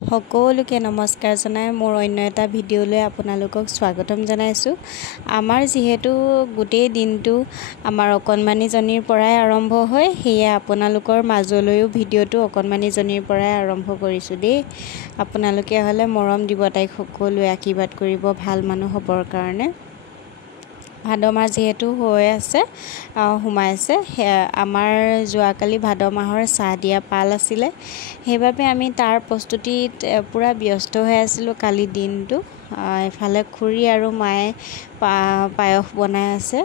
সকলোকে নমস্কাৰ জনাই মোৰ অন্য এটা ভিডিঅ'লৈ আপোনালোকক স্বাগতম জনাইছোঁ। আমাৰ যেহেতু গোটেই দিনটো আমাৰ অকণমানিজনীৰ পৰাই আৰম্ভ হয়, সেয়ে আপোনালোকৰ মাজলৈও ভিডিঅ'টো অকণমানিজনীৰ পৰাই আৰম্ভ কৰিছোঁ দেই। আপোনালোকে হ'লে মৰম দিব, তাইক সকলোৱে আশীৰ্বাদ কৰিব ভাল মানুহ হ'বৰ কাৰণে। ভাদ মাহ যিহেতু হৈ আছে সোমাইছে, আমাৰ যোৱাকালি ভাদ মাহৰ চাহ দিয়া পাল আছিলে, সেইবাবে আমি তাৰ প্ৰস্তুতিত পূৰা ব্যস্ত হৈ আছিলোঁ কালি দিনটো। এফালে খুৰী আৰু মায়ে পায়স বনাই আছে,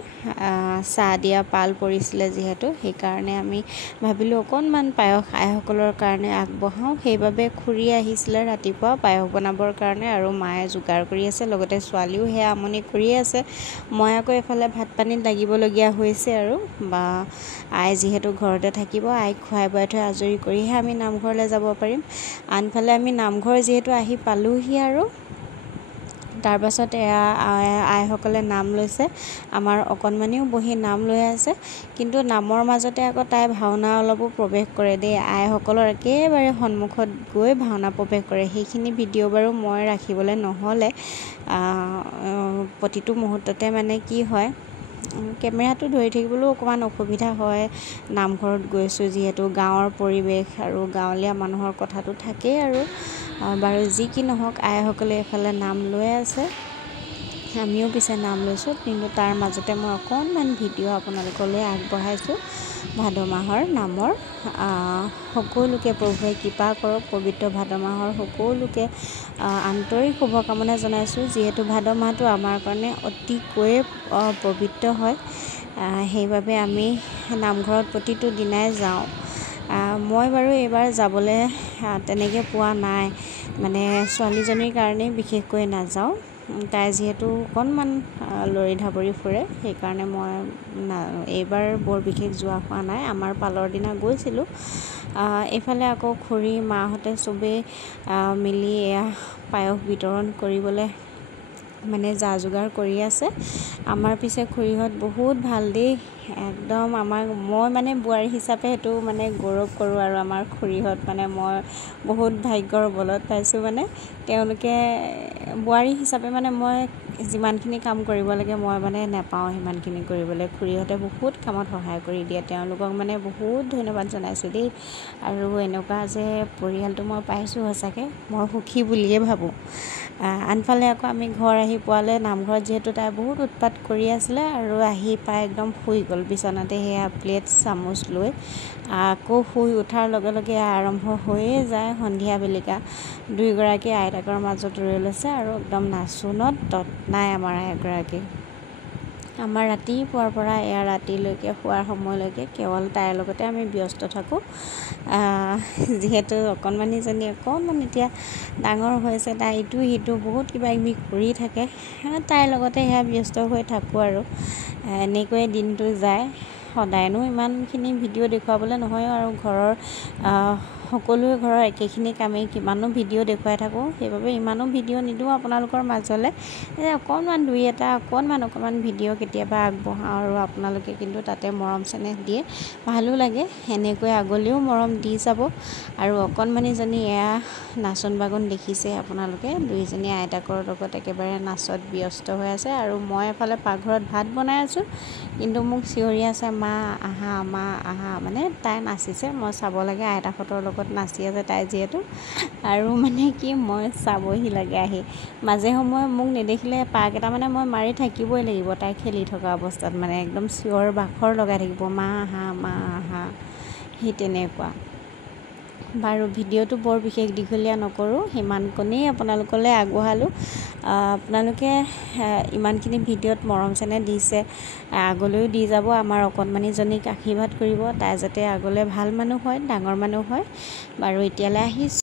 চাহ দিয়া পাল পৰিছিলে যিহেতু, সেইকাৰণে আমি ভাবিলোঁ অকণমান পায়স আইসকলৰ কাৰণে আগবঢ়াওঁ। সেইবাবে খুৰী আহিছিলে ৰাতিপুৱা পায়স বনাবৰ কাৰণে আৰু মায়ে যোগাৰ কৰি আছে, লগতে ছোৱালীও সেয়া আমনি কৰিয়ে আছে। মই আকৌ এফালে ভাত পানীত লাগিবলগীয়া হৈছে আৰু আই যিহেতু ঘৰতে থাকিব, আইক খুৱাই বোৱাই থৈ আজৰি কৰিহে আমি নামঘৰলৈ যাব পাৰিম। আনফালে আমি নামঘৰ যিহেতু আহি পালোহি আৰু তাৰপাছত আইসকলে নাম লৈছে, আমাৰ অকণমানিও বহি নাম লৈ আছে। কিন্তু নামৰ মাজতে আকৌ তাই ভাওনা অলপো প্ৰৱেশ কৰে দেই, আইসকলৰ একেবাৰে সন্মুখত গৈ ভাওনা প্ৰৱেশ কৰে। সেইখিনি ভিডিঅ' বাৰু মই ৰাখিবলৈ নহ'লে, প্ৰতিটো মুহূৰ্ততে মানে কি হয়, কেমেৰাটো ধৰি থাকিবলৈও অকণমান অসুবিধা হয়। নামঘৰত গৈছোঁ যিহেতু, গাঁৱৰ পৰিৱেশ আৰু গাঁৱলীয়া মানুহৰ কথাটো থাকেই আৰু বাৰু যি কি নহওক, আইসকলে এইফালে নাম লৈ আছে, আমিও পিছে নাম লৈছোঁ। কিন্তু তাৰ মাজতে মই অকণমান ভিডিঅ' আপোনালোকলৈ আগবঢ়াইছোঁ ভাদ মাহৰ নামৰ। সকলোকে প্ৰভুৱে কৃপা কৰক, পবিত্ৰ ভাদ মাহৰ সকলোকে আন্তৰিক শুভকামনা জনাইছোঁ। যিহেতু ভাদ মাহটো আমাৰ কাৰণে অতিকৈয়ে পবিত্ৰ হয়, সেইবাবে আমি নামঘৰত প্ৰতিটো দিনাই যাওঁ। মই বাৰু এইবাৰ যাবলৈ তেনেকৈ পোৱা নাই, মানে ছোৱালীজনীৰ কাৰণেই বিশেষকৈ নাযাওঁ। তাই যিহেতু অকণমান লৰি ঢাপৰি ফুৰে, সেইকাৰণে মই এইবাৰ বৰ বিশেষ যোৱা হোৱা নাই। আমাৰ পালৰ দিনা গৈছিলোঁ। এইফালে আকৌ খুৰী মাহঁতে চবেই মিলি এয়া পায়স বিতৰণ কৰিবলৈ মানে যা যোগাৰ কৰি আছে। আমাৰ পিছে খুৰীহঁত বহুত ভাল দেই, একদম মই মানে বোৱাৰী হিচাপে সেইটো মানে গৌৰৱ কৰোঁ আৰু আমাৰ খুৰীহঁত মানে মই বহুত ভাগ্যৰ বলত পাইছোঁ। মানে তেওঁলোকে বোৱাৰী হিচাপে মানে মই যিমানখিনি কাম কৰিব লাগে মই মানে নেপাওঁ সিমানখিনি কৰিবলৈ। খুৰীহঁতে বহুত কামত সহায় কৰি দিয়ে, তেওঁলোকক মানে বহুত ধন্যবাদ জনাইছোঁ দেই। আৰু এনেকুৱা যে পৰিয়ালটো মই পাইছোঁ, সঁচাকৈ মই সুখী বুলিয়ে ভাবোঁ। আনফালে আকৌ আমি ঘৰ আহি পোৱালৈ নামঘৰত যিহেতু তাই বহুত উৎপাত কৰি আছিলে আৰু আহি পাই একদম শুই গ'ল বিচনাতে, সেয়া প্লেট চামুচ লৈ। আকৌ শুই উঠাৰ লগে লগে আৰম্ভ হৈয়ে যায় সন্ধিয়া বেলিকা। দুয়োগৰাকী আইতাকৰ মাজত ৰৈ লৈছে আৰু একদম নাচোনত তত নাই আমাৰ আইগৰাকী। আমাৰ ৰাতিপুৱাৰ পৰা এয়া ৰাতিলৈকে শোৱাৰ সময়লৈকে কেৱল তাইৰ লগতে আমি ব্যস্ত থাকোঁ। যিহেতু অকণমানিজনী অকণমান এতিয়া ডাঙৰ হৈছে, তাই ইটো সিটো বহুত কিবা কিবি কৰি থাকে, তাইৰ লগতে সেয়া ব্যস্ত হৈ থাকোঁ আৰু এনেকৈয়ে দিনটো যায়। সদায়নো ইমানখিনি ভিডিঅ' দেখুৱাবলৈ নহয় আৰু ঘৰৰ সকলোৱে ঘৰৰ একেখিনি কামেই কিমানো ভিডিঅ' দেখুৱাই থাকোঁ, সেইবাবে ইমানো ভিডিঅ' নিদিওঁ আপোনালোকৰ মাজলৈ। অকণমান দুই এটা অকণমান ভিডিঅ' কেতিয়াবা আগবঢ়াওঁ আৰু আপোনালোকে কিন্তু তাতে মৰম চেনেহ দিয়ে, ভালো লাগে। এনেকৈ আগলৈও মৰম দি যাব। আৰু অকণমানিজনী এয়া নাচোন বাগোন দেখিছে আপোনালোকে, দুইজনী আইতাকৰ লগত একেবাৰে নাচত ব্যস্ত হৈ আছে। আৰু মই এফালে পাকঘৰত ভাত বনাই আছোঁ, কিন্তু মোক চিঞৰি আছে মা আহা মা আহা, মানে তাই নাচিছে, মই চাব লাগে, আইতাহঁতৰ লগত নাচি আছে তাই যিহেতু। আৰু মানে কি, মই চাবহি লাগে আহি। মাজে সময়ে মোক নেদেখিলে পাক এটা মানে মই মাৰি থাকিবই লাগিব, তাই খেলি থকা অৱস্থাত মানে একদম চিঞৰ বাখৰ লগাই থাকিব, মা আহা মা আহা, সেই তেনেকুৱা। বাৰু ভিডিঅ'টো বৰ বিশেষ দীঘলীয়া নকৰোঁ, সিমানকণেই আপোনালোকলৈ আগবঢ়ালোঁ। আপোনালোকে ইমানখিনি ভিডিঅ'ত মৰম চেনেহ দিছে, আগলৈও দি যাব। আমাৰ অকণমানিজনীক আশীৰ্বাদ কৰিব, তাই যাতে আগলৈ ভাল মানুহ হয়, ডাঙৰ মানুহ হয়। বাৰু এতিয়ালৈ আহিছোঁ।